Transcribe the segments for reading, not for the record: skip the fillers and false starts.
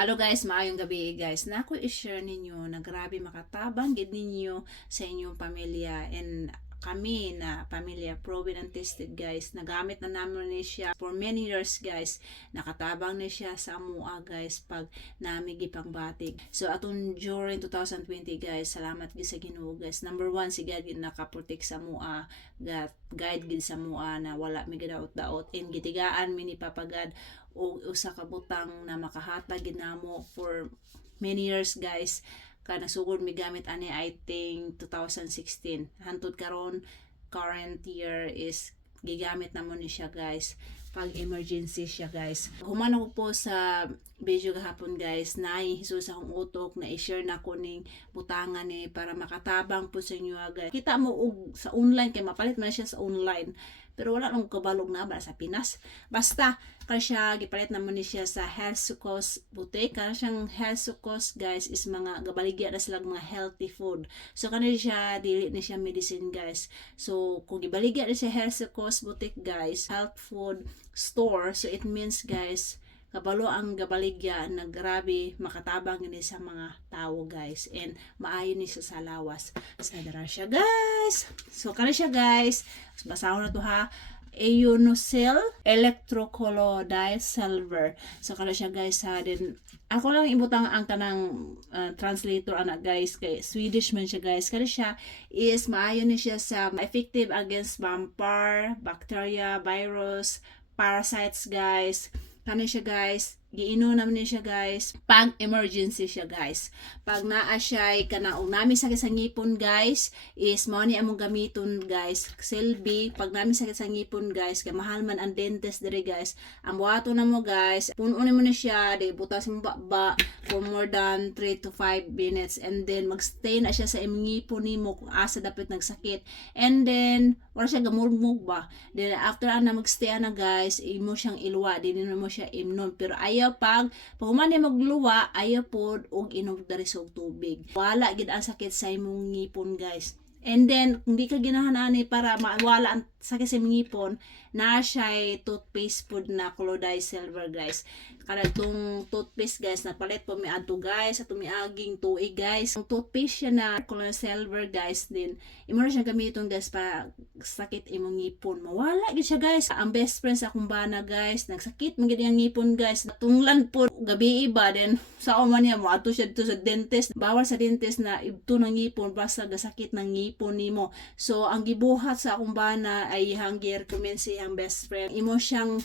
Hello guys, maayong gabi guys. Nako i-share ninyo na grabe makatabang gid ninyo sa inyong pamilya, and kami na pamilya proven and tested guys. Nagamit na namin ni siya for many years guys. Nakatabang ni siya sa amua guys pag nami gipang batik. So atong during 2020 guys, salamat gid sa Ginoo guys. Number one, si God gid nakaprotect sa amua. God guide gid sa amua na wala mi gadaot-daot, and gitigaan mi ni Papa God o usa ka butang na makahatag ginamo for many years guys. Kana sugod mi gamit ani I think 2016 hantod karon current year is gigamit na mo ni siya guys pag emergency siya guys. Human ako po sa video gahapon guys, nay hisul sa akong utok na i-share na ko ning butangan ni para makatabang po sa inyo guys. Kita mo og sa online kay mapalit man siya sa online, pero wala nang kabalog na ba sa Pinas. Basta siya gipalit naman ni siya sa Health Sucos Boutique. Siyang Health Sucos guys is mga gabaligya na silang mga healthy food. So kanina siya dili ni siya medicine guys. So kung gibaligya na siya Health Sucos Boutique guys, health food store, so it means guys kabalo ang gabaligya na grabe makatabang ni sa mga tao guys, and maayo ni siya sa lawas. Sadara siya guys. So kanina siya guys, basahon na to ha. Aeonosil electrocolloidal silver. So kala siya guys ha, din ako lang ibutang ang tanang translator ana guys, kay Swedish man siya guys. Kala siya is maayo ni siya sa effective against vampire, bacteria, virus, parasites guys. Kani siya guys, giinom naman niya siya guys pag emergency siya guys. Pag naa siya kana og nami sakit sa ngipon guys, is mao ni among gamiton guys. Silbi pag nami sakit sa ngipon guys, kay mahal man ang dentist diri guys. Ang buhaton na mo guys, pununin mo na siya, di butas mo ba for more than 3 to 5 minutes, and then magstay na siya sa imong ngipon nimo kung asa dapat nagsakit. And then wala siya gamurmug ba. Then after ana magstay na guys, imo siyang ilwa, di mo siya imnon, pero ayaw pag human magluwa, ayaw pod og inom dari sa tubig. Wala gid ang sakit sa imong ngipon guys. And then kung di ka ginahanani para mawala ang sakit sa imong ngipon, na siya toothpaste pod na colloidal silver guys. Kada tong toothpaste guys napalit po mi adto guys ato miaging tuig guys. Ang toothpaste siya na colloidal silver guys, din imo na siya gamiton guys pa sakit imong ngipon. Mawala gid siya guys. Ang best friend sa akong bana guys, nagsakit man gid ang ngipon guys. Tunglan po gabi iba, then sa man niya mo ato siya dito sa dentist. Bawal sa dentist na ibto ng ngipon basta gasakit ng ngipon nimo. So ang gibuhat sa akong bana ay hangger kumensi ang best friend. Imo siyang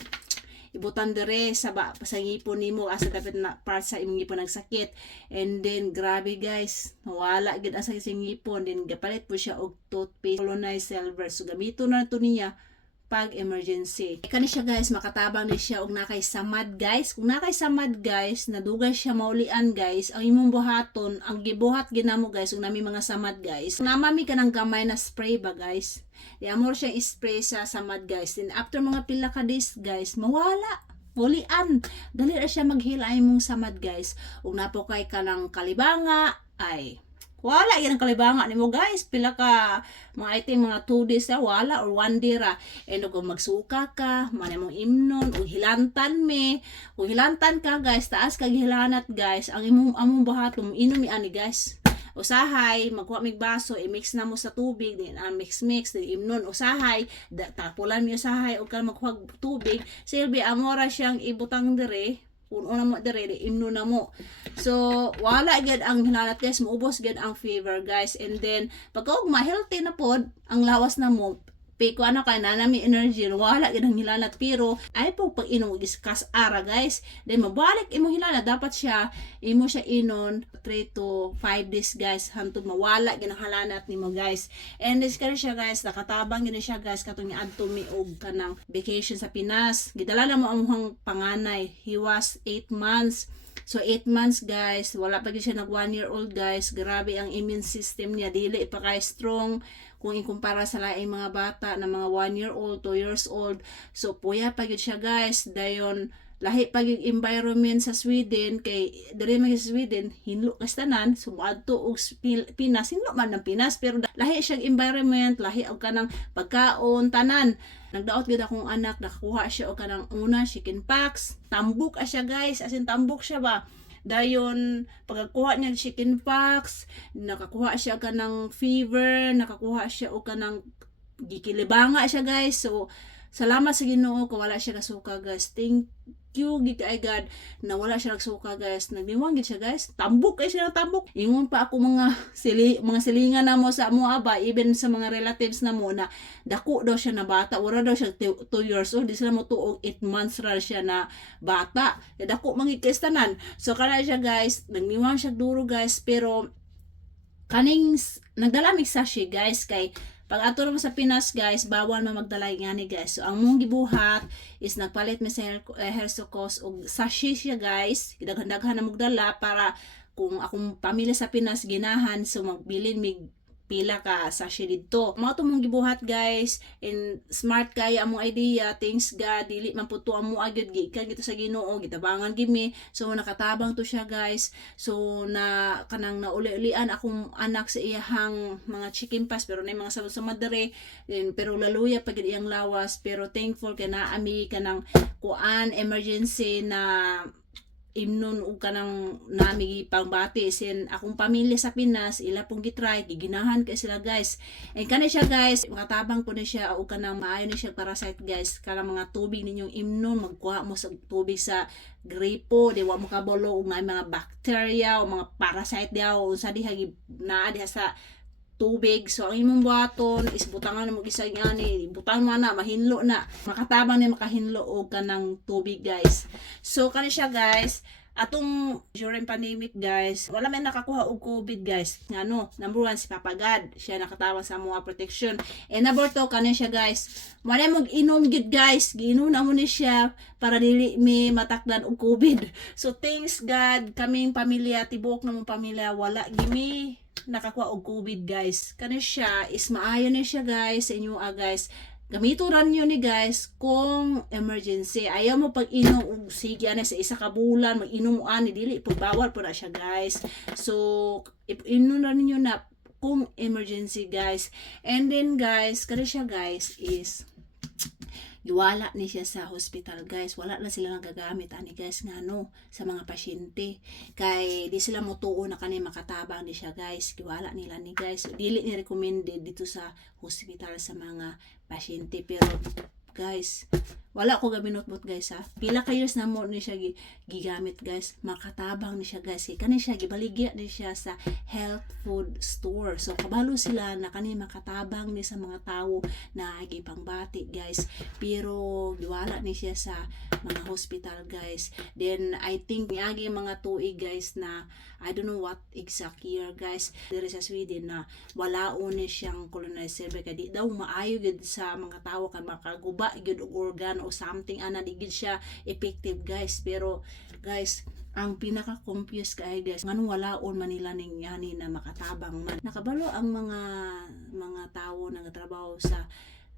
ibutan dire sa ngipon nimo asa dapat na part sa imong ngipon nagsakit. And then grabe guys, wala gid ang sakit sa ngipon, then gapalit po siya og toothpaste colloidal silver. So gamito na to niya pag emergency. Kani siya guys, makatabang ni siya og nakay samad guys. Kung nakay samad guys, nadugay siya maulian guys, ang imong buhaton, ang gibuhat ginamo guys, ug nami mga samad guys. Namami ka ng gamay na spray ba guys? Di amor siya spray sa samad guys. Then after mga pila ka days guys, mawala. Ulian. Dali ra siya maghila imong samad guys. Ug napo kay ka ng kalibanga, ay wala yan ang kalibanga nimo guys. Pila ka mga item mga 2 days na wala or 1 day ra. And kung magsuka ka, manay mong imnon o hilantan me. Kung hilantan ka guys, taas kag hilanat guys, ang among buhaton inom mi ani guys. Usahay magkuha mig baso, i-mix na mo sa tubig, din mix din imnon. Usahay tapulan mi usahay og kan magkuha tubig, silbi amora siyang ibutang dire. Puno na mo dire, imno na mo. So wala gid ang hinalat guys, maubos gid ang fever guys. And then pagka og ma-healthy na pod ang lawas na mo, piko ano kay nanami energy, wala gid ang hilanat, pero ay po pag inom giskas ara guys, then mabalik imo hilanat, dapat siya imo siya inon 3 to 5 days guys hantod mawala gid ang halanat nimo guys. And this kani siya guys, nakatabang gid siya guys katong niadto mi og kanang vacation sa Pinas. Gidala na mo among panganay, he was 8 months. So 8 months guys, wala pa gid siya nag 1 year old guys. Grabe ang immune system niya, dili pa kay strong kung ikumpara sa laing mga bata na mga 1 year old, 2 years old. So puya pa gid siya guys. Dayon lahi pag yung environment sa Sweden, kay diri man sa Sweden hinlo kas tanan, sumuadto og Pinas, hinlo man ng Pinas, pero lahi siyang environment, lahi og kanang pagkaon tanan. Nagdaot gid akong anak, nakakuha siya og kanang una chicken pox, tambok siya guys, as in tambok siya ba. Dayon pagkuha niya chicken pox, nakakuha siya ka ng fever, nakakuha siya o ka ng gikilibanga siya guys. So salamat sa Ginoo kung wala siya kasuka guys. Thank you gid kay God na wala siya nagsuka guys. Nagdiwang gid siya guys. Tambok kay siya tambok. Ingon pa ako mga silingan na mo sa mo aba, even sa mga relatives na mo na dako daw siya na bata. Wala daw siya 2 years old. Di sila mo tuog 8 months ra siya na bata. Dako mangikestanan. So kana siya guys, nagniwang siya duro guys, pero kaning nagdala mig sachet guys kay pag ato naman sa Pinas guys, bawal na magdala ngani guys. So ang mong gibuhat is nagpalit mi sa Hersokos og sachet siya guys. Daghan-daghan na magdala para kung akong pamilya sa Pinas ginahan, so magbilin mig pila ka sachet dito. Mao to mong gibuhat guys, and smart kaya among idea. Thanks God, dili man puto amo agad gikan gito sa Ginoo, gitabangan gimi. So nakatabang to siya guys. So na kanang nauli-ulian akong anak sa iyahang mga chicken pass, pero nay mga sama-sama dere, pero laluya pagid iyang lawas. Pero thankful kay naami kanang kuan emergency na imnon ug kanang nami pangbati sin akong pamilya sa Pinas, ila pong gitry giginahan kay sila guys. And kani siya guys, makatabang po ni siya ug kanang maayo ni siya parasite guys. Kanang mga tubig ninyong imnon, magkuha mo sa tubig sa gripo, di wa mo kabalo og mga bacteria o mga parasite diha o sa diha naa diha sa tubig. So ang imong buhaton is butangan mo isa ngani, butang mo na mahinlo na, makatabang ni makahinlo og kanang tubig guys. So kani siya guys, atong during pandemic guys, wala man nakakuha og COVID guys. Ngano, number 1 si Papa God, siya nakatawag sa mga protection. And number 2 kani siya guys, wala mag inom gid guys, giinom na mo ni siya para dili mi matakdan og COVID. So thanks God, kaming pamilya, tibuok na mong pamilya, wala gimi nakakuha og COVID guys. Kani siya is maayo ni siya guys sa inyo guys. Gamituran nyo ni guys kung emergency. Ayaw mo pag inom og sige ana sa isa ka bulan mag-inom mo ani, dili pagbawal po na siya guys. So inom na ninyo na kung emergency guys. And then guys, kani siya guys is giwala ni siya sa hospital guys. Wala na sila nagagamit ani guys ngano sa mga pasyente, kay di sila motuo na kani makatabang ni siya guys. Giwala nila ni guys, dili ni recommended dito sa hospital sa mga pasyente. Pero guys, wala ko gaminot-bot guys ha. Pila ka years na mo ni siya gigamit guys. Makatabang ni siya guys. Kani siya gibaligya ni siya sa health food store. So kabalo sila na kani makatabang ni sa mga tawo na gipangbati guys. Pero giwala ni siya sa mga hospital guys. Then I think niagi mga tuig guys na I don't know what exact year guys, diri sa Sweden na walaon ni siyang colonizer kay di daw maayo gid sa mga tawo kan makaguba gid og organ o something ana, di gid siya effective guys. Pero guys, ang pinaka-confused kay guys, ngano walaon man nila ning yani na makatabang man. Nakabalo ang mga tawo na nagtrabaho sa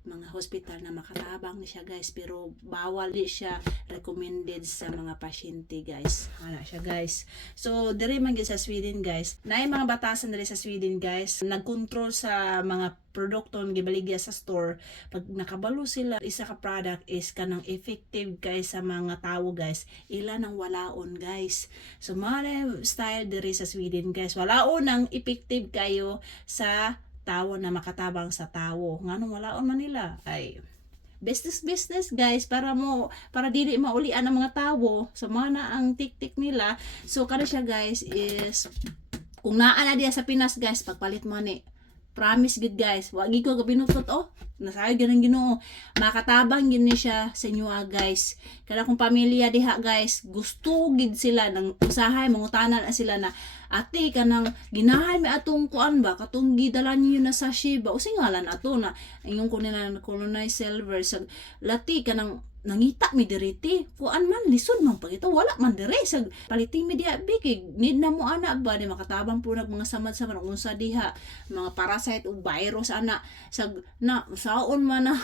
mga hospital na makatabang ni siya guys, pero bawal di siya recommended sa mga pasyente guys. Ana siya guys. So diri man gyud sa Sweden guys, naay mga batasan diri sa Sweden guys, nagkontrol sa mga produkto nga gibaligya sa store. Pag nakabalo sila isa ka product is kanang effective kay sa mga tawo guys, ila nang walaon guys. So mga style diri sa Sweden guys, walaon ang effective kayo sa tawo na makatabang sa tawo. Ngano walaon man nila ay business guys, para dili maulian ang mga tawo sa mga na ang tik-tik nila. So kada siya guys is kung naa na diya sa Pinas guys, pagpalit mo ni promise good guys, wagi ko gabinutot nasayod ganang Ginoo, makatabang gid ni siya sa inyo guys. Kada kung pamilya diha guys, gusto gid sila nang usahay, mangutanan na sila na ate kanang ginahan mi atong kuan ba katong gidalan niyo na sa Shiba o singalan ato na ingon ko nila na colonize silver sa lati kanang nangita mi diriti kuan man lisod man pag ito wala man dire sa paliting mi diha big need na mo ana ba di makatabang po nag mga samad-samad unsa diha mga parasite o virus ana sa na saon man na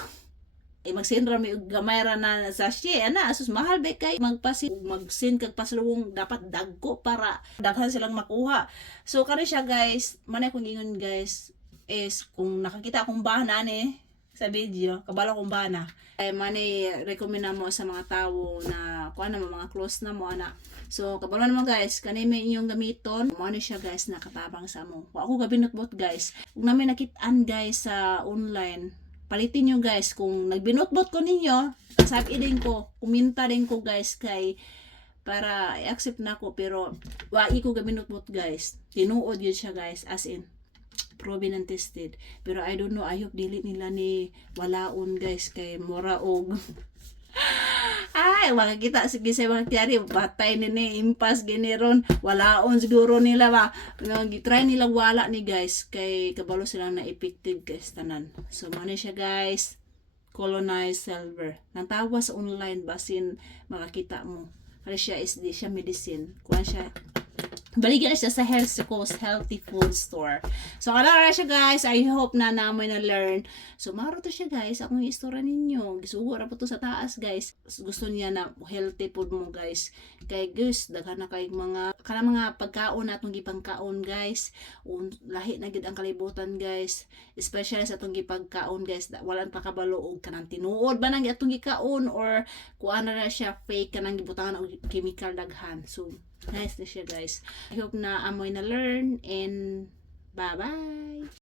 magsinra mi gamay ra na sa siya ana asus mahal ba kay magsin kag paslawong dapat dagko para daghan silang makuha. So kani siya guys, manay kong ingon guys is kung nakakita akong bana ni sa video, kabalo kong bana ay manay recommend mo sa mga tawo na kuan na mga close na mo ana. So kabalo naman guys, kanimi inyong gamiton, mo ni siya guys nakatabang sa mo. Wa ako gabinot-bot guys. Kung namin nakitaan guys sa online, palitin nyo guys kung nagbinot-bot ko ninyo, sabi din ko, kuminta din ko guys kay para i-accept na ko, pero wa ko gabinot-bot guys. Tinuod yun siya guys, as in proven and tested. Pero I don't know, I hope dili nila ni walaon guys kay mura og ay makikita sige sa mga tiyari batay ni impas giniron walaon siguro nila ba gitry nila wala ni guys kay kabalo silang na effective guys tanan. So mano siya guys, colonized silver nang tawa sa online basin makakita mo kaya siya is di siya medicine kuha siya. Baligyan siya sa Health Coast Healthy Food Store. So, kala siya guys. I hope na namin na-learn. So, maro to siya guys. Akong istorya ninyo. Gisugo ra po to sa taas guys. Gusto niya na healthy food mo guys. Kay guys, daghan na kay mga pagkaon na itong gipangkaon guys. Lahi na gid ang kalibutan guys. Especially sa itong gipagkaon guys. Walang pakabalo og kanang tinuod ba nang itong gikaon or kuan na siya fake kanang gibutangan og chemical daghan. So, nice na siya guys. I hope na amoy na learn and bye bye.